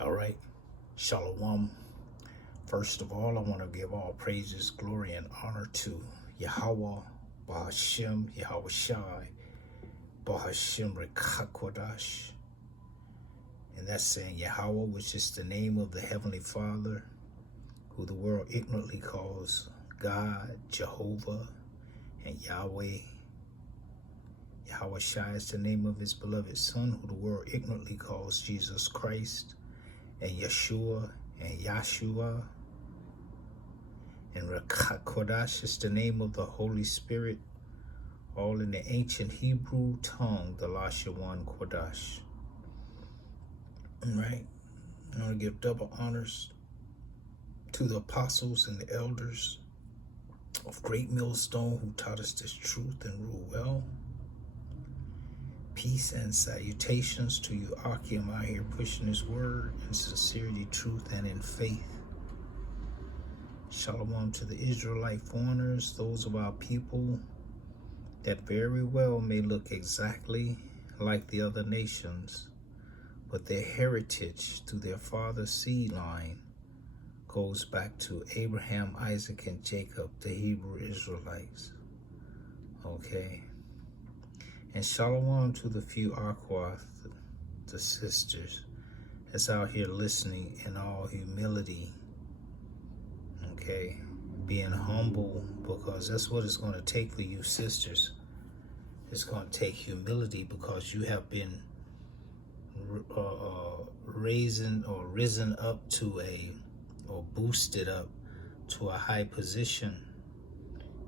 All right. Shalom. First of all, I want to give all praises, glory, and honor to YAHAWAH, YAHAWASHI, YAHAWASHI, YAHAWASHI Rekakwadash. And that's saying Yahweh, which is the name of the Heavenly Father, who the world ignorantly calls God, Jehovah, and Yahweh. YAHAWASHI is the name of his beloved Son, who the world ignorantly calls Jesus Christ, and Yeshua, and Yahshua. And Rekakwadash is the name of the Holy Spirit, all in the ancient Hebrew tongue, the Lashawan Kodash. All right, I want to give double honors to the apostles and the elders of Great Millstone who taught us this truth and rule well. Peace and salutations to you, Akim, out here pushing his word in sincerity, truth, and in faith. Shalom to the Israelite foreigners, those of our people that very well may look exactly like the other nations, but their heritage through their father's seed line goes back to Abraham, Isaac, and Jacob, the Hebrew Israelites. Okay. And shalom to the few YAHAWAH, the sisters, that's out here listening in all humility. Okay. Being humble, because that's what it's going to take for you sisters. It's going to take humility, because you have been risen up to or boosted up to a high position,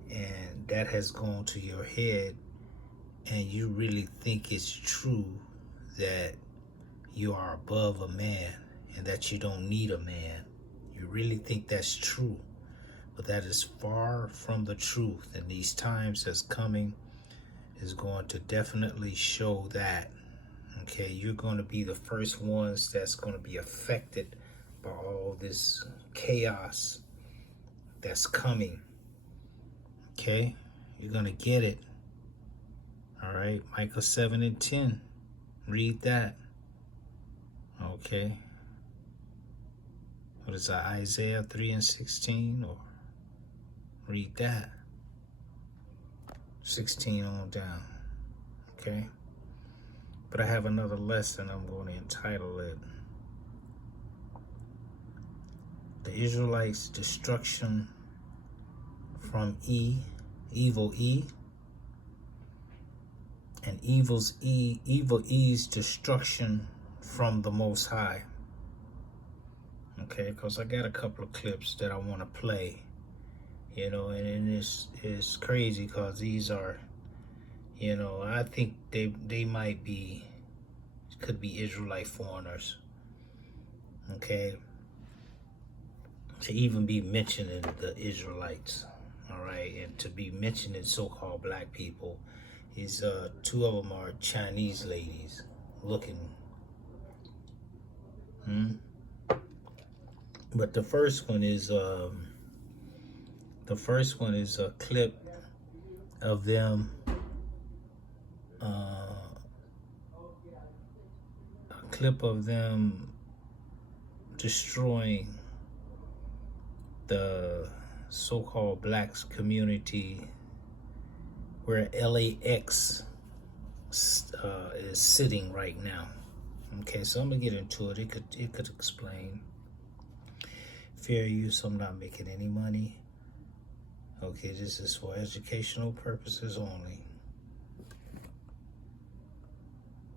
and that has gone to your head, and you really think it's true that you are above a man and that you don't need a man. You really think that's true, but that is far from the truth, and these times that's coming is going to definitely show that. Okay, you're going to be the first ones that's going to be affected by all this chaos that's coming. Okay, you're going to get it. All right, Micah 7 and 10. Read that. Okay. What is that, Isaiah 3 and 16? Or read that. 16 on down. Okay. But I have another lesson. I'm going to entitle it The Israelites' Destruction from Evil E, and Evil E's destruction from the Most High. Okay, because I got a couple of clips that I want to play, and it's crazy because these are, I think they might be, could be Israelite foreigners, okay, to even be mentioning the Israelites, all right, and to be mentioning so-called black people. These two of them are Chinese ladies looking. But the first one is a clip of them destroying the so-called blacks community where LAX is sitting right now. Okay, so I'm gonna get into it. It could explain. Fair use, I'm not making any money. Okay, this is for educational purposes only.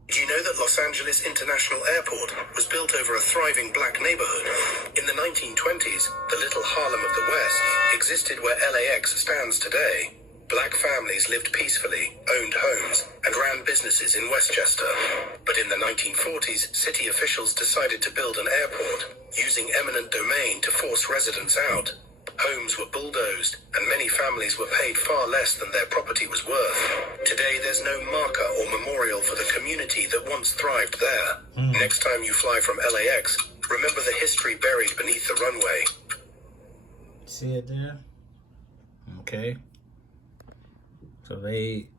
Did you know that Los Angeles International Airport was built over a thriving black neighborhood? In the 1920s, the little Harlem of the West existed where LAX stands today. Black families lived peacefully, owned homes, and ran businesses in Westchester. But in the 1940s, city officials decided to build an airport, using eminent domain to force residents out. Homes were bulldozed, and many families were paid far less than their property was worth. Today, there's no marker or memorial for the community that once thrived there. Next time you fly from LAX, remember the history buried beneath the runway. See it there? Okay. So they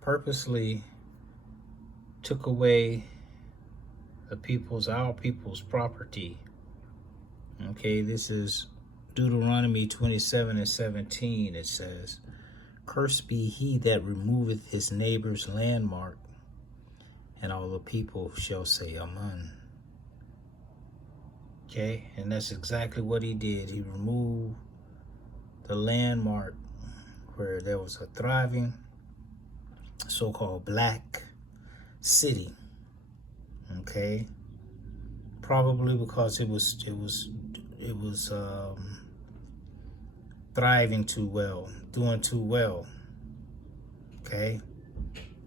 purposely took away our people's property. Okay, this is Deuteronomy 27:17. It says, "Cursed be he that removeth his neighbor's landmark," and all the people shall say, Amen. Okay, and that's exactly what he did. He removed the landmark where there was a thriving so-called black city. Okay, probably because it was thriving too well, doing too well. Okay,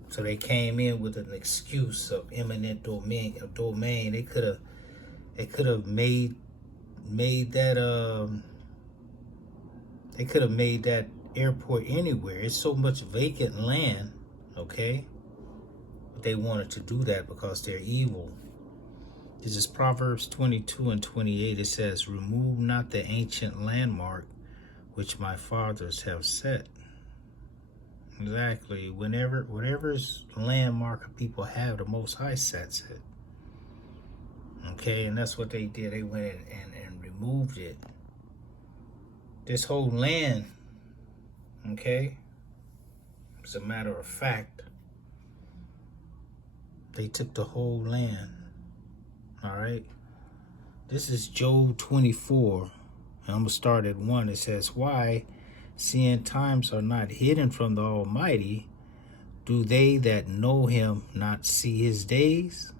so they came in with an excuse of eminent domain. They could have made that they could have made that airport anywhere. It's so much vacant land. Okay, but they wanted to do that because they're evil. This is Proverbs 22:28. It says, "Remove not the ancient landmark which my fathers have set." Exactly. Whatever's landmark people have, the Most High sets it. Okay, and that's what they did. They went in and removed it. This whole land, okay, as a matter of fact, they took the whole land. All right. This is Job 24. And I'm going to start at 1. It says, "Why, seeing times are not hidden from the Almighty, do they that know him not see his days?"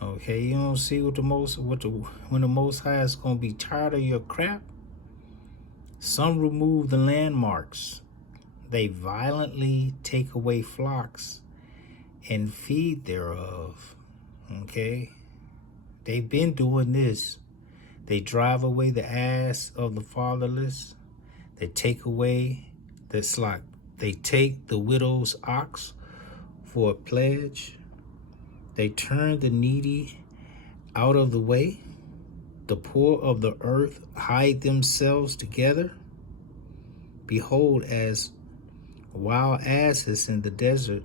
Okay, you don't see when the Most High is going to be tired of your crap? Some remove the landmarks. They violently take away flocks and feed thereof. Okay, they've been doing this. They drive away the ass of the fatherless. They take away the slack. They take the widow's ox for a pledge. They turn the needy out of the way. The poor of the earth hide themselves together. Behold, as wild asses in the desert,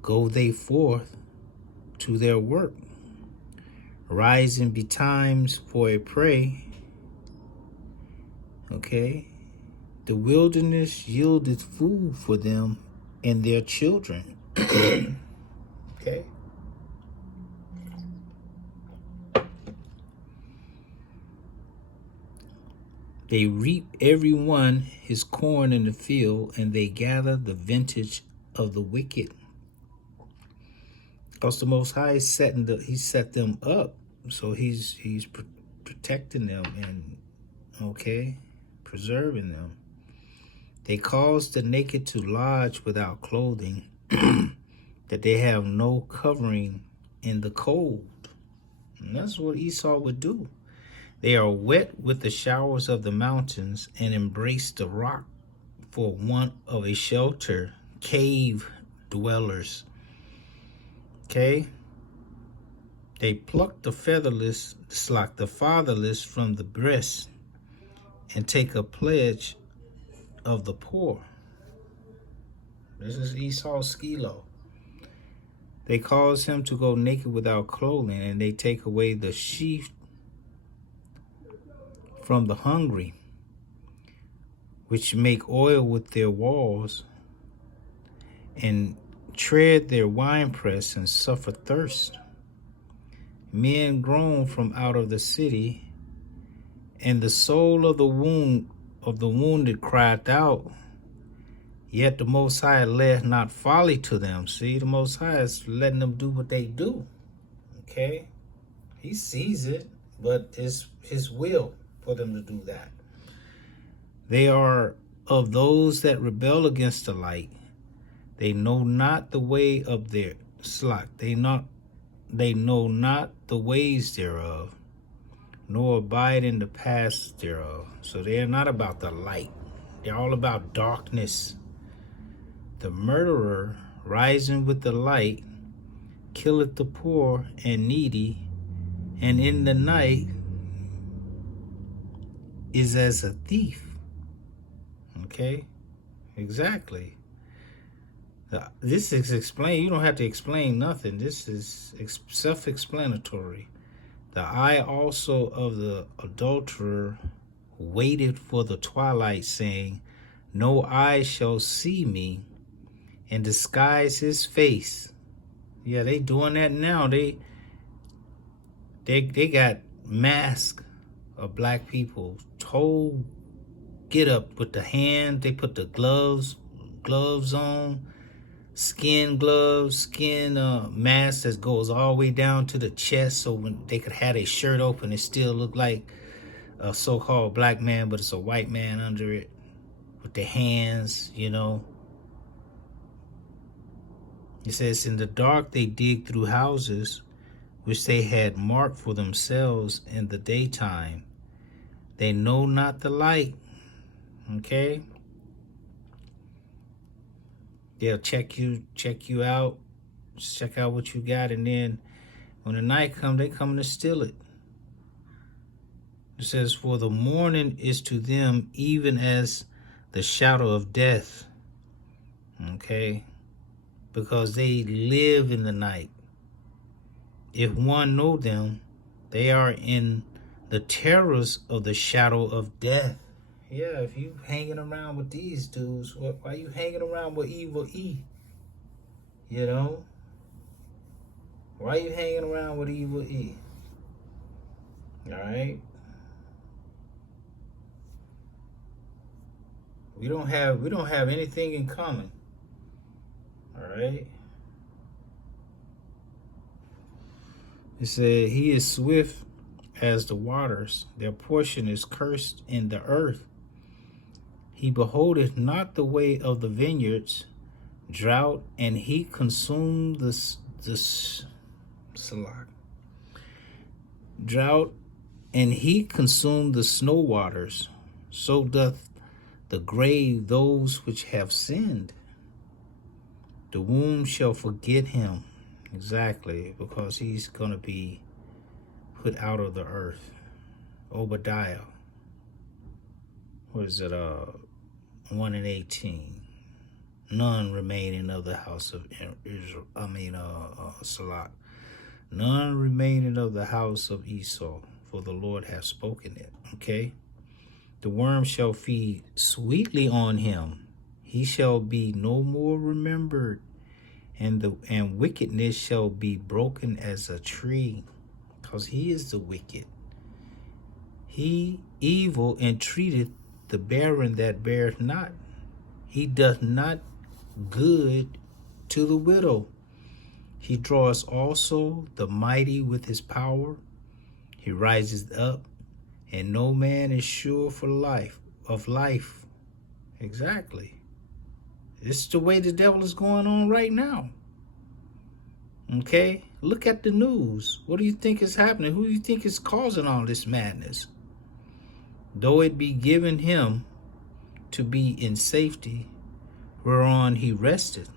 go they forth to their work, rising betimes for a prey. Okay, the wilderness yieldeth food for them and their children. Okay, they reap every one his corn in the field, and they gather the vintage of the wicked. Because the Most High he set them up, so he's protecting them and preserving them. They cause the naked to lodge without clothing, that they have no covering in the cold. And that's what Esau would do. They are wet with the showers of the mountains and embrace the rock for want of a shelter, cave dwellers. Okay, they pluck the fatherless from the breast and take a pledge of the poor. This is Esau's skilo. They cause him to go naked without clothing, and they take away the sheaf from the hungry, which make oil with their walls, and tread their winepress and suffer thirst. Men groan from out of the city, and the soul of the wounded crieth out. Yet the Most High led not folly to them. See, the Most High is letting them do what they do. Okay, he sees it, but it's his will for them to do that. They are of those that rebel against the light. They know not the way of their slack. They know not the ways thereof, nor abide in the paths thereof. So they are not about the light. They're all about darkness. The murderer, rising with the light, killeth the poor and needy, and in the night is as a thief. Okay, exactly. This is explained. You don't have to explain nothing. This is self-explanatory. The eye also of the adulterer waited for the twilight, saying, no eye shall see me, and disguise his face. Yeah, they doing that now. They got masks of black people. Whole get up with the hand. They put the gloves on, skin gloves, skin mask that goes all the way down to the chest, so when they could have a shirt open, it still look like a so-called black man, but it's a white man under it, with the hands, you know. It says, in the dark they dig through houses which they had marked for themselves in the daytime. They know not the light. Okay? They'll check you out, check out what you got, and then when the night comes, they come to steal it. It says, for the morning is to them even as the shadow of death. Okay? Because they live in the night. If one know them, they are in the terrors of the shadow of death. Yeah, if you hanging around with these dudes, why are you hanging around with Evil E? You know? Why are you hanging around with Evil E? Alright? We don't have anything in common. Alright? It said, he is swift as the waters. Their portion is cursed in the earth. He beholdeth not the way of the vineyards, drought, and he consumed drought, and he consumed the snow waters. So doth the grave those which have sinned. The womb shall forget him. Exactly, because he's going to be put out of the earth. Obadiah. What is it? 1:18. None remaining of the house of Israel. Salah. None remaining of the house of Esau, for the Lord hath spoken it. Okay? The worm shall feed sweetly on him. He shall be no more remembered. And wickedness shall be broken as a tree, because he is the wicked. He evil entreateth the barren that beareth not. He doth not good to the widow. He draws also the mighty with his power. He rises up, and no man is sure for life. Exactly. This is the way the devil is going on right now. Okay? Look at the news. What do you think is happening? Who do you think is causing all this madness? Though it be given him to be in safety, whereon he rested,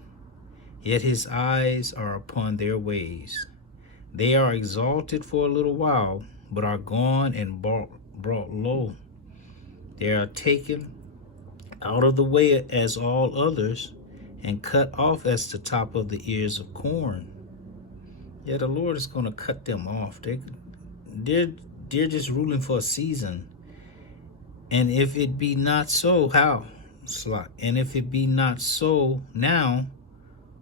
yet his eyes are upon their ways. They are exalted for a little while, but are gone and brought low. They are taken out of the way as all others, and cut off as the top of the ears of corn. Yeah, the Lord is going to cut them off. They're just ruling for a season. And if it be not so, how? And if it be not so now,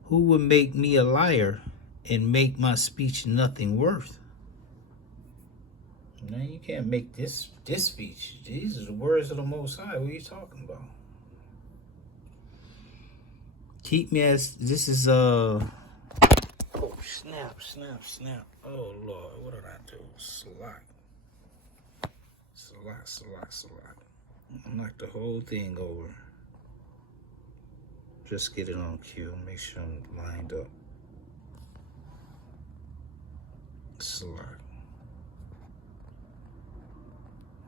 who will make me a liar and make my speech nothing worth? Now you can't make this speech. These are the words of the Most High. What are you talking about? Keep me as this is oh snap. Oh Lord, what did I do? Slack. Knock the whole thing over. Just get it on cue. Make sure I'm lined up. Slack.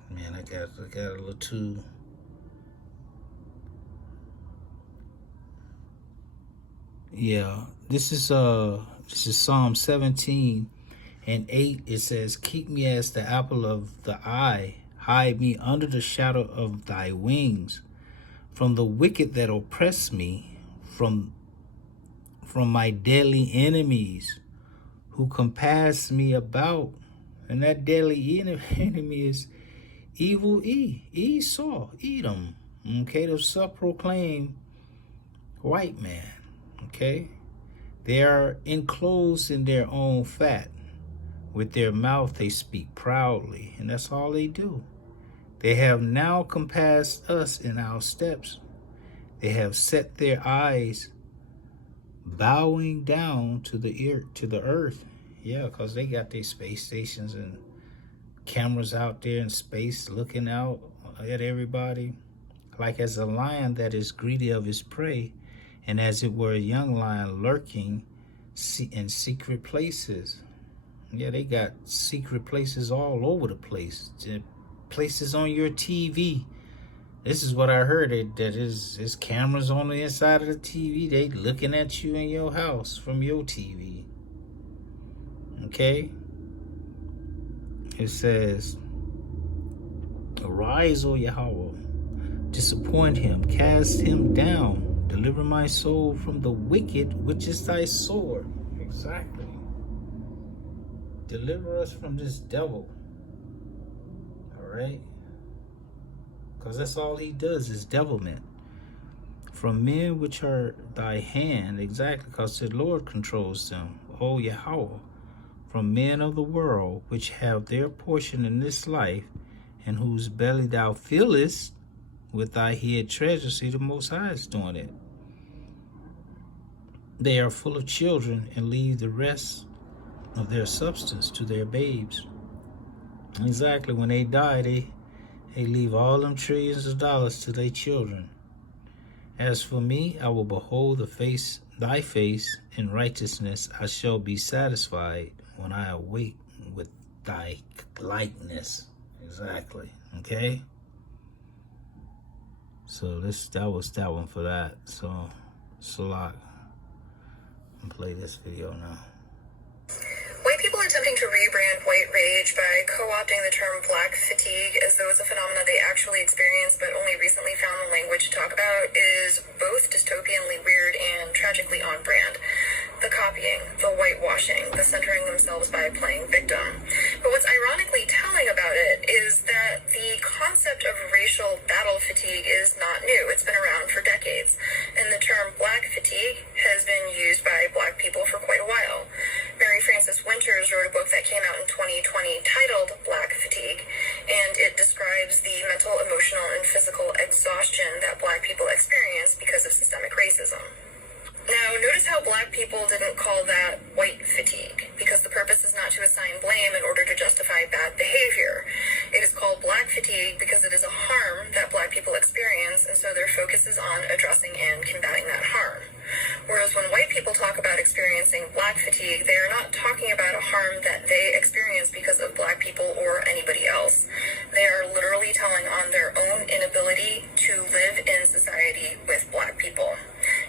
Man, I got a little too. Yeah, this is Psalm 17 and 8. It says, keep me as the apple of the eye, hide me under the shadow of thy wings, from the wicked that oppress me, from from my deadly enemies who compass me about. And that deadly enemy is evil Esau, Edom. Okay, the self-proclaimed white man. Okay, they are enclosed in their own fat. With their mouth they speak proudly, and that's all they do. They have now compassed us in our steps. They have set their eyes bowing down to the earth. Yeah, because they got their space stations and cameras out there in space looking out at everybody. Like as a lion that is greedy of his prey, and as it were a young lion lurking in secret places. Yeah, they got secret places all over the place. Places on your TV. This is what I heard, that is cameras on the inside of the TV. They looking at you in your house from your TV. Okay? It says, arise, O YAHAWAH, disappoint him, cast him down, deliver my soul from the wicked, which is thy sword. Exactly. Deliver us from this devil. All right? Because that's all he does is devilment. From men which are thy hand, exactly, because the Lord controls them, O YAHAWAH, from men of the world, which have their portion in this life, and whose belly thou fillest with thy hid treasure. See, the Most High is doing it. They are full of children, and leave the rest of their substance to their babes. Exactly, when they die, they leave all them trillions of dollars to their children. As for me, I will behold thy face in righteousness. I shall be satisfied when I awake with thy likeness. Exactly. Okay. So that was that one for that. So Salak, I'm gonna play this video now. White people attempting to rebrand white rage by co-opting the term black fatigue as though it's a phenomenon they actually experienced but only recently found the language to talk about is both dystopianly weird and tragically on brand. The copying, the whitewashing, the centering themselves by playing victim. But what's ironically telling about it is that the concept of racial battle fatigue is not new. It's been around for decades. And the term black fatigue has been used by black people for quite a while. Mary Frances Winters wrote a book that came out in 2020 titled Black Fatigue, and it describes the mental, emotional, and physical exhaustion that black people experience because of systemic racism. Now, notice how black people didn't call that white fatigue, because the purpose is not to assign blame in order to justify bad behavior. It is called black fatigue because it is a harm that black people experience, and so their focus is on addressing and combating that harm. Whereas when white people talk about experiencing black fatigue, they are not talking about a harm that they experience because of black people or anybody else. They are literally telling on their own inability to live in society with black people.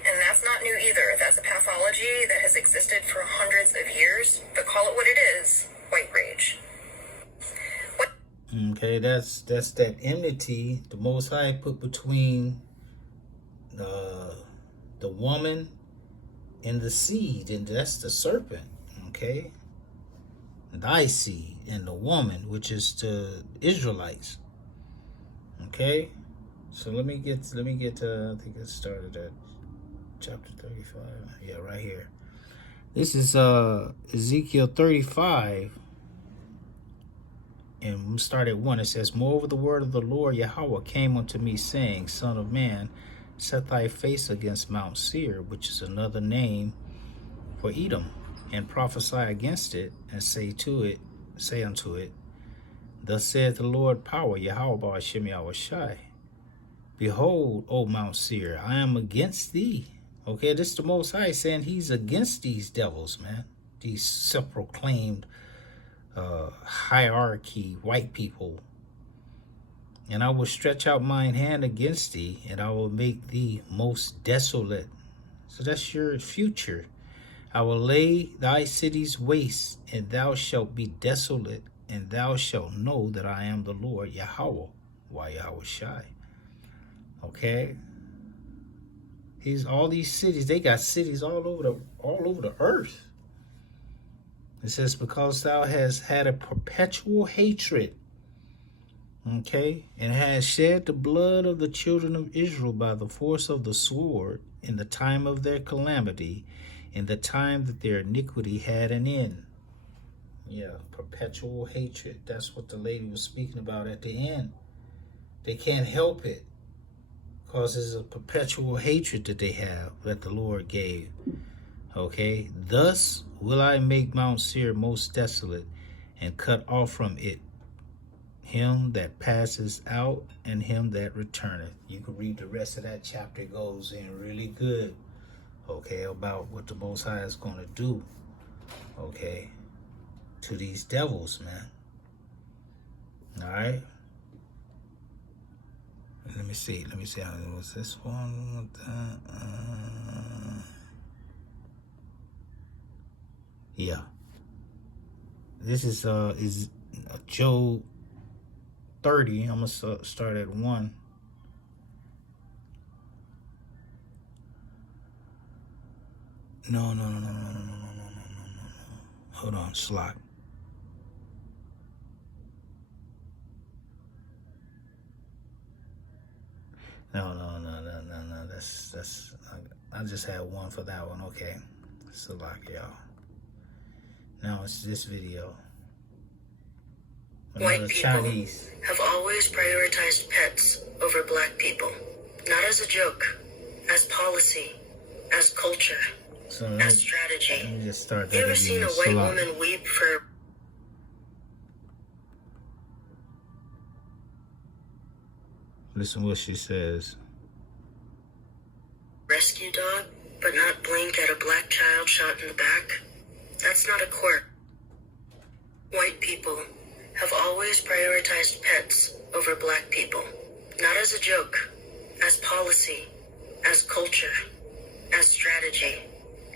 And that's not new either. That's a pathology that has existed for hundreds of years, but call it what it is, white rage. Okay, that's that enmity the Most High put between the woman and the seed, and that's the serpent. Okay, thy seed and the woman, which is the Israelites. Okay, so let me get I think it started at chapter 35. Yeah, right here. This is Ezekiel 35. And we start at 1. It says, moreover, the word of the Lord YAHAWAH came unto me, saying, Son of man, set thy face against Mount Seir, which is another name for Edom, and prophesy against it, and say unto it, thus saith the Lord power, YAHAWASHI. Behold, O Mount Seir, I am against thee. Okay, this is the Most High saying he's against these devils, man. These self-proclaimed hierarchy white people. And I will stretch out mine hand against thee, and I will make thee most desolate. So that's your future. I will lay thy cities waste, and thou shalt be desolate, and thou shalt know that I am the Lord YAHAWAH, YAHAWASHI. Okay? All these cities, they got cities all over the earth. It says, because thou hast had a perpetual hatred, okay, and has shed the blood of the children of Israel by the force of the sword in the time of their calamity, in the time that their iniquity had an end. Yeah, perpetual hatred. That's what the lady was speaking about at the end. They can't help it, because it's a perpetual hatred that they have, that the Lord gave. Okay, thus will I make Mount Seir most desolate, and cut off from it him that passes out and him that returneth. You can read the rest of that chapter. It goes in really good, okay, about what the Most High is going to do, okay, to these devils, man. All right. Let me see. Was this one? Yeah. This is Job 30. I'm gonna start at 1. No. Hold on, slot. No. That's. I just had one for that one. Okay, Salak, y'all. Now it's this video. White people Chinese have always prioritized pets over black people. Not as a joke, as policy, as culture, as strategy. Let me just start that. You ever seen a white woman weep for Listen what she says. Rescue dog, but not blink at a black child shot in the back? That's not a quirk. White people have always prioritized pets over black people. Not as a joke, as policy, as culture, as strategy.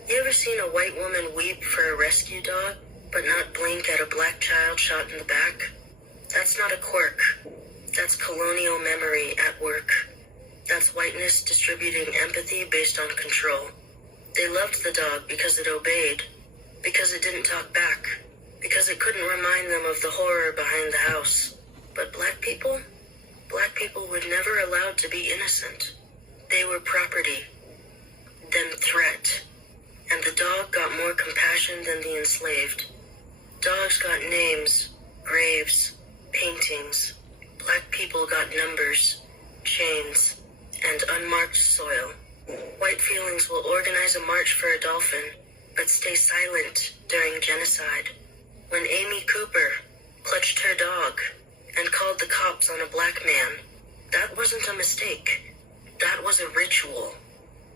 You ever seen a white woman weep for a rescue dog, but not blink at a black child shot in the back? That's not a quirk. That's colonial memory at work. That's whiteness distributing empathy based on control. They loved the dog because it obeyed, because it didn't talk back, because it couldn't remind them of the horror behind the house. But black people were never allowed to be innocent. They were property, then threat. And the dog got more compassion than the enslaved. Dogs got names, graves, paintings. Black people got numbers, chains, and unmarked soil. White feelings will organize a march for a dolphin, but stay silent during genocide. When Amy Cooper clutched her dog and called the cops on a black man, that wasn't a mistake. That was a ritual.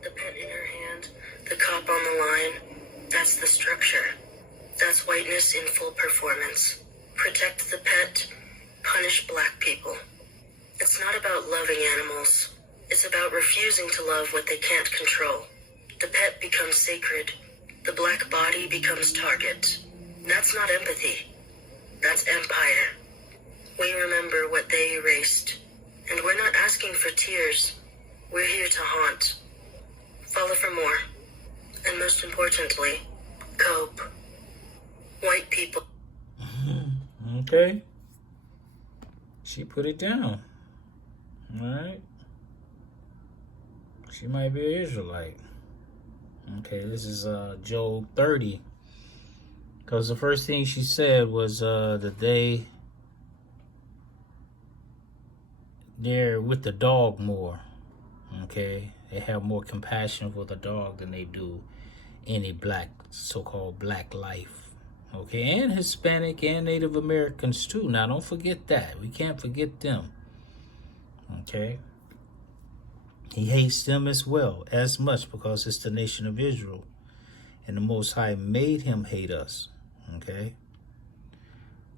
The pet in her hand, the cop on the line, that's the structure. That's whiteness in full performance. Protect the pet, punish black people. It's not about loving animals. It's about refusing to love what they can't control. The pet becomes sacred. The black body becomes target. That's not empathy. That's empire. We remember what they erased. And we're not asking for tears. We're here to haunt. Follow for more. And most importantly, cope. White people. Okay. She put it down. All right. She might be an Israelite. Okay, this is Job 30. Because the first thing she said was that they're with the dog more. Okay, they have more compassion for the dog than they do any black, so-called black life. Okay, and Hispanic and Native Americans too. Now, don't forget that. We can't forget them. Okay. He hates them as well, as much, because it's the nation of Israel. And the Most High made him hate us. Okay.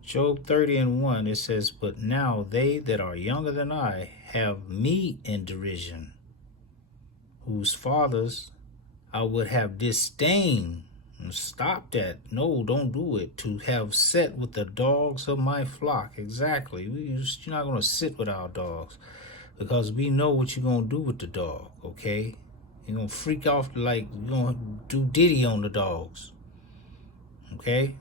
Job 30:1, it says, but now they that are younger than I have me in derision, whose fathers I would have disdained. Stop that. No, don't do it. To have set with the dogs of my flock. Exactly. You're not going to sit with our dogs, because we know what you're going to do with the dog, okay? You're going to freak off like you're going to do Diddy on the dogs. Okay?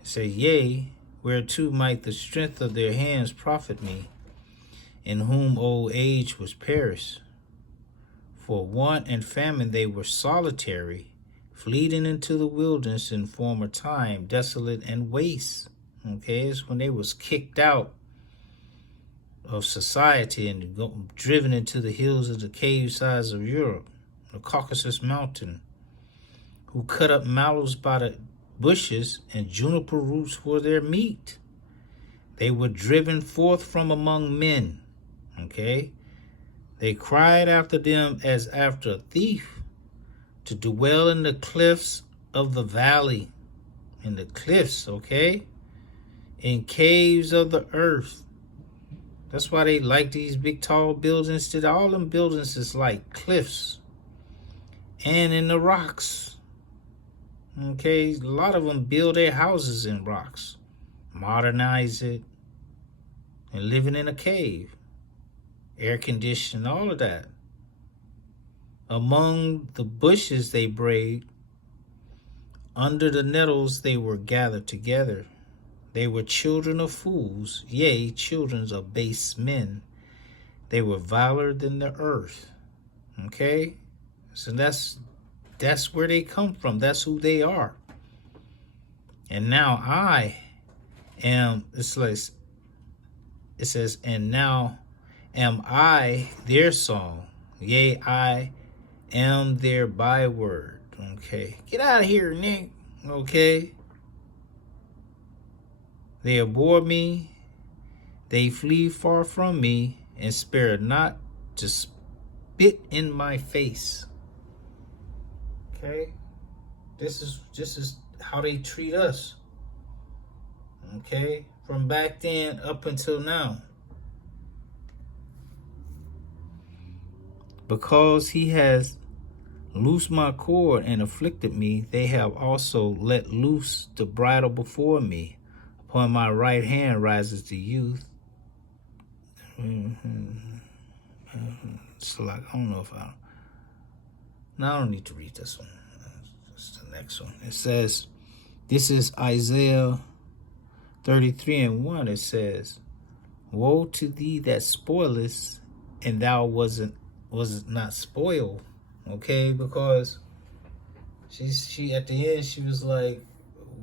It says, yea, whereto might the strength of their hands profit me, in whom old age was perished. For want and famine they were solitary, fleeting into the wilderness in former time, desolate and waste. Okay, it's when they was kicked out of society and driven into the hills of the cave sides of Europe, the Caucasus Mountain, who cut up mallows by the bushes and juniper roots for their meat. They were driven forth from among men. Okay, they cried after them as after a thief, to dwell in the cliffs of the valley, in the cliffs, okay, in caves of the earth. That's why they like these big tall buildings. All them buildings is like cliffs and in the rocks. Okay, a lot of them build their houses in rocks, modernize it, and living in a cave, air conditioned, all of that. Among the bushes they brayed, under the nettles they were gathered together. They were children of fools, yea, children of base men. They were viler than the earth. Okay? So that's where they come from. That's who they are. And now I am, it says, and now am I their song. Yea, I am their byword. Okay? Get out of here, Nick. Okay? They abhor me, they flee far from me, and spare not to spit in my face. Okay? This is how they treat us. Okay? From back then up until now. Because he has loosed my cord and afflicted me, they have also let loose the bridle before me. Upon my right hand rises the youth. It's like, I don't know if I... No, I don't need to read this one. It's the next one. It says, this is Isaiah 33:1. It says, woe to thee that spoilest, and thou was not spoiled. Okay, because she at the end, she was like,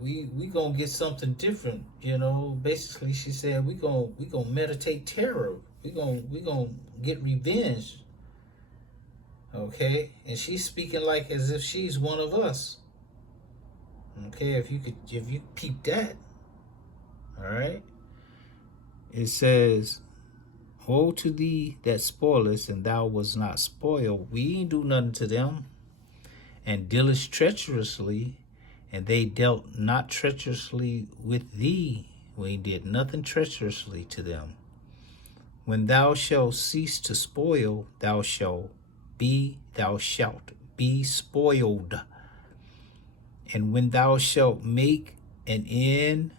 we gonna get something different, you know. Basically, she said we gonna meditate terror. We gonna get revenge. Okay, and she's speaking like as if she's one of us. Okay, if you peep that, all right. It says, woe to thee that spoilest, and thou was not spoiled. We ain't do nothing to them. And dealest treacherously, and they dealt not treacherously with thee. We did nothing treacherously to them. When thou shalt cease to spoil, thou shalt be spoiled. And when thou shalt make an end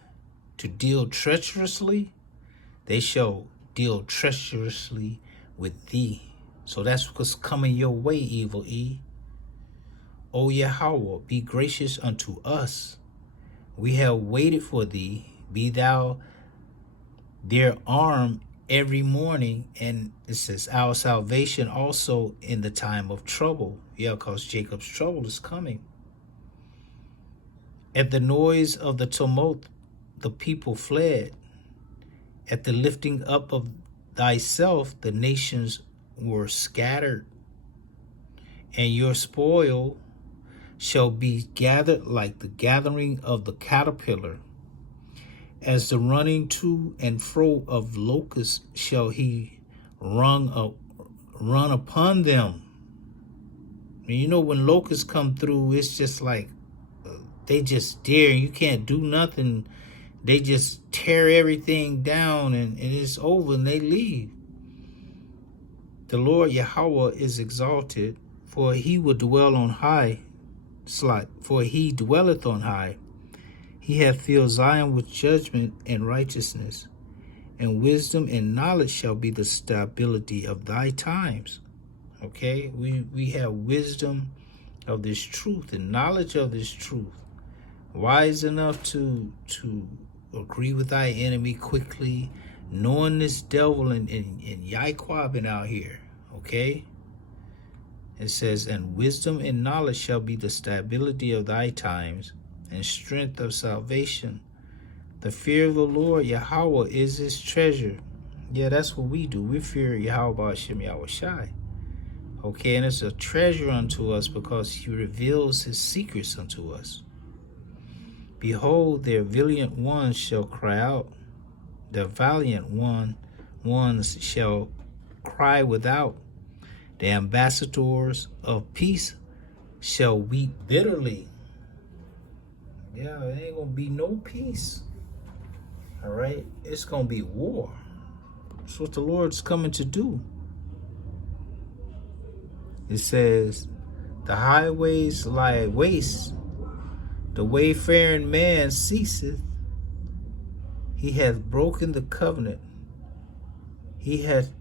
to deal treacherously, they shall deal treacherously with thee. So that's what's coming your way, evil E. O YAHAWAH, be gracious unto us. We have waited for thee. Be thou their arm every morning. And it says our salvation also in the time of trouble. Yeah, because Jacob's trouble is coming. At the noise of the tumult, the people fled. At the lifting up of thyself, the nations were scattered. And your spoil shall be gathered like the gathering of the caterpillar. As the running to and fro of locusts shall he run upon them. And you know, when locusts come through, it's just like they just dare. You can't do nothing. They just tear everything down and it's over and they leave. The Lord YAHAWAH is exalted, for he will dwell on high. For he dwelleth on high. He hath filled Zion with judgment and righteousness, and wisdom and knowledge shall be the stability of thy times. Okay, we have wisdom of this truth and knowledge of this truth, wise enough to agree with thy enemy quickly, knowing this devil and YAHAWAH been out here. Okay, it says, and wisdom and knowledge shall be the stability of thy times, and strength of salvation. The fear of the Lord YAHAWAH is his treasure. Yeah, that's what we do. We fear YAHAWASHI. Okay, and it's a treasure unto us because he reveals his secrets unto us. Behold, their valiant ones shall cry out. The valiant ones shall cry without. The ambassadors of peace shall weep bitterly. Yeah, there ain't gonna be no peace. All right, it's gonna be war. That's what the Lord's coming to do. It says, the highways lie waste, the wayfaring man ceaseth. He hath broken the covenant. He hath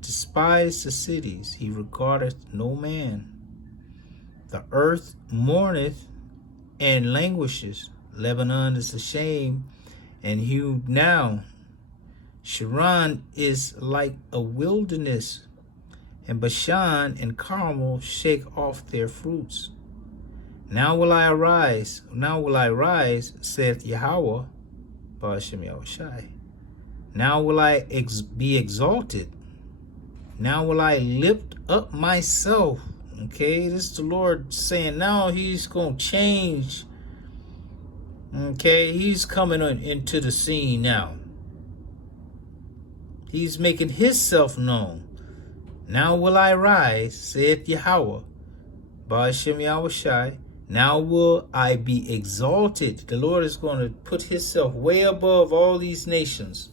despised the cities. He regardeth no man. The earth mourneth and languishes. Lebanon is ashamed and hewed down. Sharon is like a wilderness, and Bashan and Carmel shake off their fruits. Now will I rise, saith YAHAWAH, Ba'ashem Yahawashi. Now will I be exalted. Now will I lift up myself. Okay, this is the Lord saying now he's going to change. Okay, he's coming into the scene now. He's making himself known. Now will I rise, saith YAHAWAH, Ba'ashem Yahawashi. Now will I be exalted. The Lord is going to put himself way above all these nations.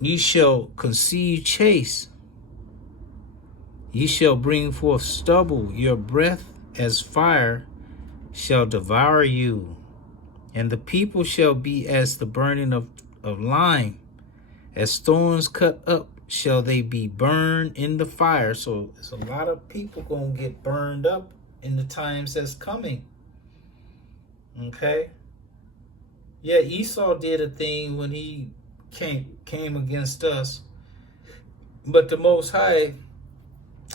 Ye shall conceive chase. Ye shall bring forth stubble. Your breath as fire shall devour you. And the people shall be as the burning of lime. As thorns cut up shall they be burned in the fire. So there's a lot of people going to get burned up in the times that's coming. Okay? Yeah, Esau did a thing when he came against us. But the Most High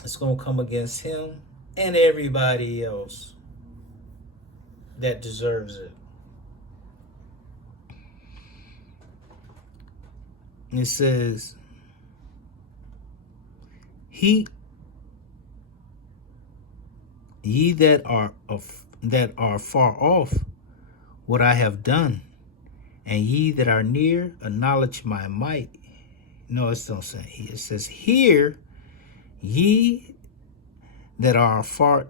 is going to come against him and everybody else that deserves it. It says, ye that are far off, what I have done, and ye that are near, acknowledge my might. No, it don't say here. It says, hear ye that are far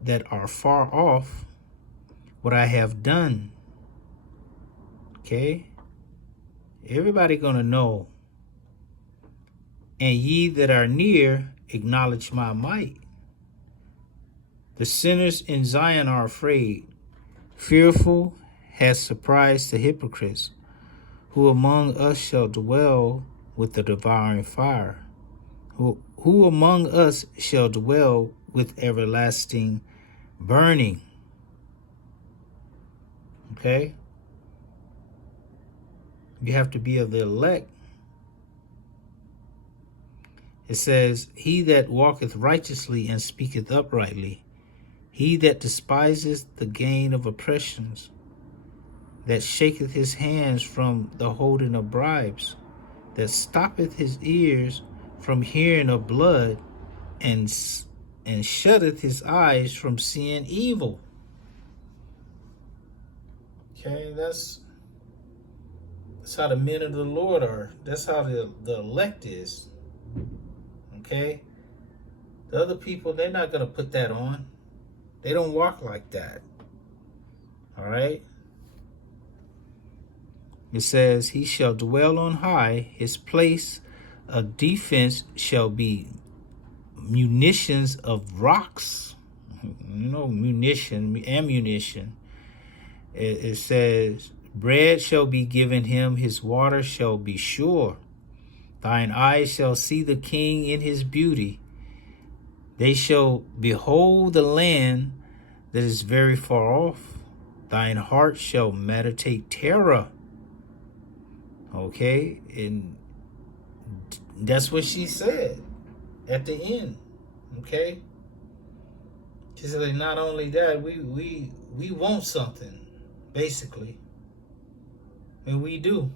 off, what I have done. Okay, everybody gonna know. And ye that are near, acknowledge my might. The sinners in Zion are afraid. Fearful has surprised the hypocrites. Who among us shall dwell with the devouring fire? Who among us shall dwell with everlasting burning? Okay? You have to be of the elect. It says, he that walketh righteously and speaketh uprightly, he that despiseth the gain of oppressions, that shaketh his hands from the holding of bribes, that stoppeth his ears from hearing of blood, and shutteth his eyes from seeing evil. Okay, that's how the men of the Lord are. That's how the elect is. Okay? The other people, they're not going to put that on. They don't walk like that. All right? It says, he shall dwell on high. His place of defense shall be munitions of rocks. You know, ammunition. It says, bread shall be given him. His water shall be sure. Thine eyes shall see the king in his beauty. They shall behold the land that is very far off. Thine heart shall meditate terror. Okay, and that's what she said at the end. Okay, she said not only that, we want something, basically. And we do.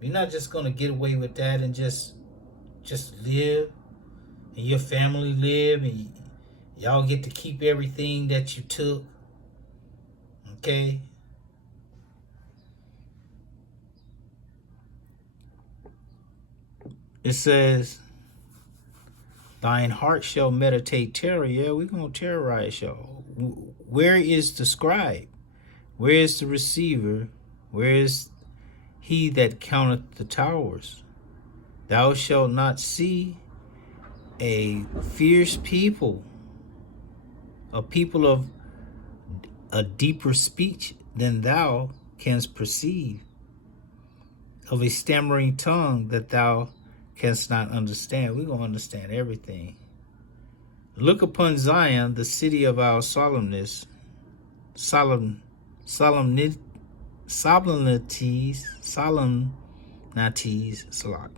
We're not just gonna get away with that and just live, and your family live, and y'all get to keep everything that you took. Okay. It says, thine heart shall meditate terror. Yeah, we're going to terrorize y'all. Where is the scribe? Where is the receiver? Where is he that counteth the towers? Thou shalt not see a fierce people, a people of a deeper speech than thou canst perceive, of a stammering tongue that thou canst not understand. We're going to understand everything. Look upon Zion, the city of our solemnities, solemnities, Salah.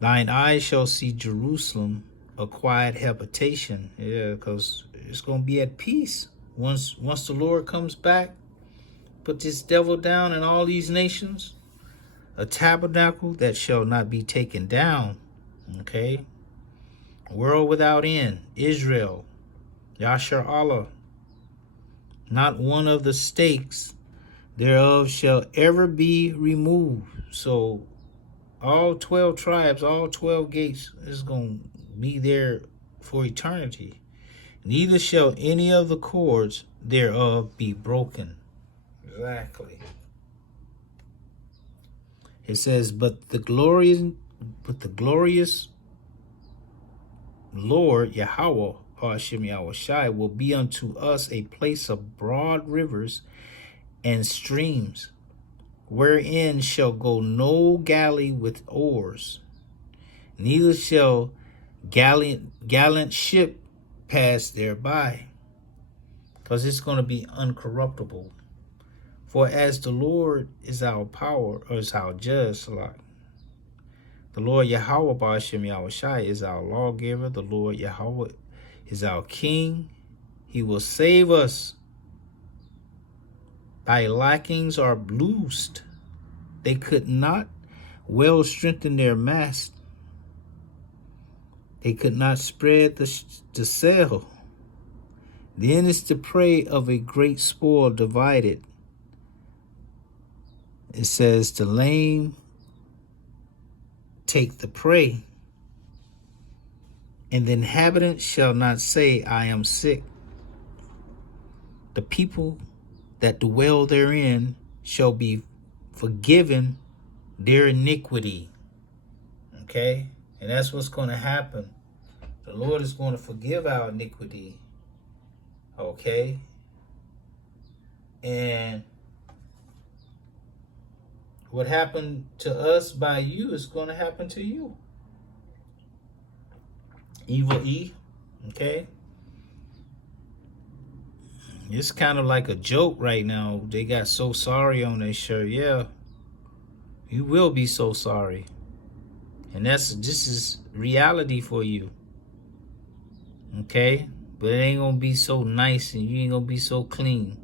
Thine eyes shall see Jerusalem, a quiet habitation. Yeah, because it's going to be at peace. Once the Lord comes back, put this devil down in all these nations, a tabernacle that shall not be taken down. Okay. World without end. Israel. YAHAWAH. Not one of the stakes thereof shall ever be removed. So all 12 tribes, all 12 gates is going to be there for eternity. Neither shall any of the cords thereof be broken. Exactly. It says, but the glorious Lord Yahawah, YAHAWASHI, will be unto us a place of broad rivers and streams, wherein shall go no galley with oars, neither shall gallant ship pass thereby, because it's going to be uncorruptible. For as the Lord is our power, or is our judge, the Lord YAHAWAH is our lawgiver. The Lord Yahawah is our king. He will save us. Thy lackings are loosed. They could not well strengthen their mast. They could not spread the sail. Then is the prey of a great spoil divided. It says, the lame take the prey, and the inhabitant shall not say, I am sick. The people that dwell therein shall be forgiven their iniquity. Okay? And that's what's going to happen. The Lord is going to forgive our iniquity. Okay? And what happened to us by you is going to happen to you. Evil E. Okay? It's kind of like a joke right now. They got so sorry on their shirt. Yeah. You will be so sorry. And this is reality for you. Okay? But it ain't gonna be so nice, and you ain't gonna be so clean.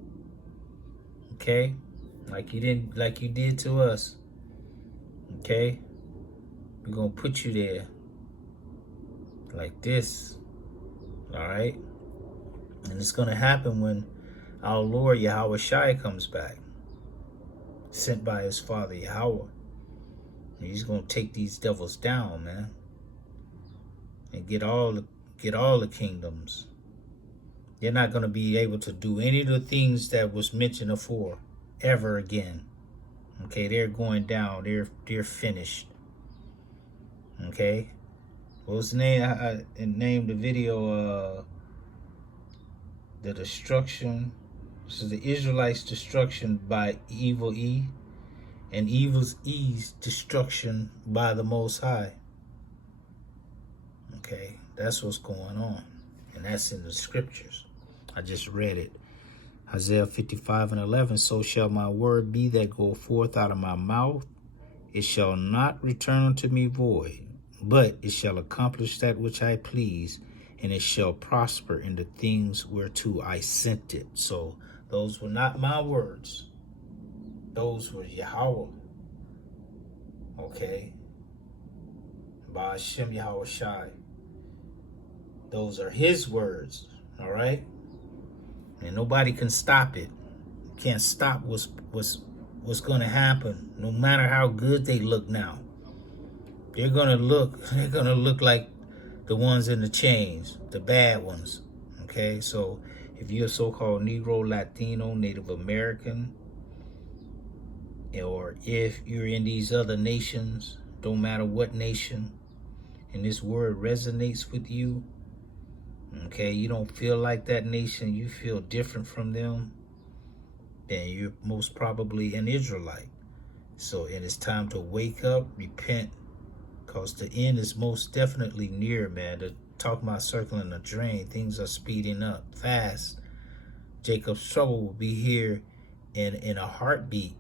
Okay? Like you did to us. Okay? We're gonna put you there. Like this. Alright? And it's gonna happen when our Lord YAHAWASHI comes back. Sent by his father Yahawah. And he's gonna take these devils down, man. And get all the kingdoms. They're not gonna be able to do any of the things that was mentioned before ever again. Okay, they're going down. They're finished. Okay, what was the name? I named the video the destruction. This is the Israelites' destruction by evil E, and evil's E's destruction by the Most High. Okay, That's what's going on. And that's in the scriptures. I just read it. Isaiah 55:11, so shall my word be that go forth out of my mouth. It shall not return unto me void, but it shall accomplish that which I please, and it shall prosper in the things whereto I sent it. So those were not my words. Those were Yahawah. Okay? By Hashem YAHAWASHI. Those are his words. All right? And nobody can stop it. Can't stop what's going to happen, no matter how good they look now. They're gonna look like the ones in the chains, the bad ones. Okay, so if you're a so-called Negro, Latino, Native American, or if you're in these other nations, don't matter what nation, and this word resonates with you, okay, you don't feel like that nation, you feel different from them, then you're most probably an Israelite. So, and it's time to wake up, repent, because the end is most definitely near, man. To talk about circling the drain, things are speeding up fast. Jacob's trouble will be here in a heartbeat,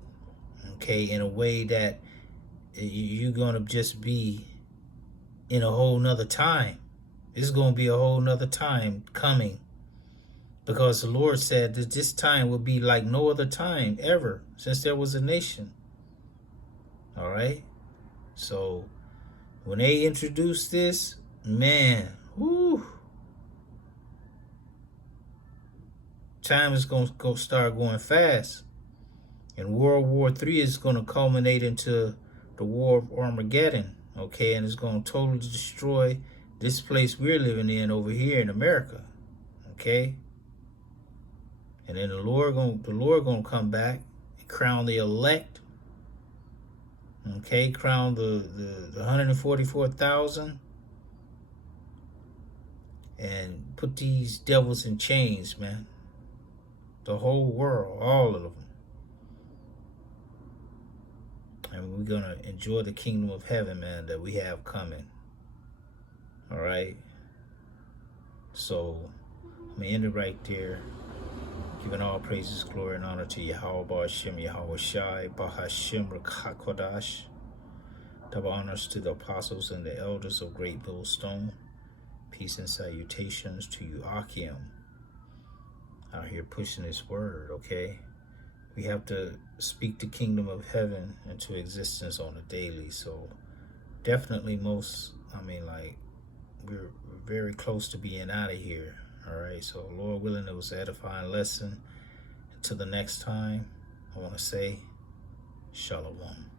okay, in a way that you're going to just be in a whole nother time. It's going to be a whole nother time coming, because the Lord said that this time will be like no other time ever since there was a nation. All right? So when they introduce this, man, whoo, time is going to start going fast. And World War III is going to culminate into the War of Armageddon, okay? And it's going to totally destroy this place we're living in over here in America, okay? And then the Lord going to come back and crown the elect, okay? Crown the 144,000 and put these devils in chains, man. The whole world, all of them. And we're going to enjoy the kingdom of heaven, man, that we have coming. All right? So, I'm going to end it right there. Giving all praises, glory, and honor to Yahawah, Hashem, YAHAWASHI, Bahashem, Rakakodash. Double honors to the apostles and the elders of Great Millstone. Peace and salutations to you, Akim. Out here pushing this word, okay? We have to speak the kingdom of heaven into existence on a daily. So definitely we're very close to being out of here. All right. So Lord willing, it was an edifying lesson. Until the next time, I want to say Shalom.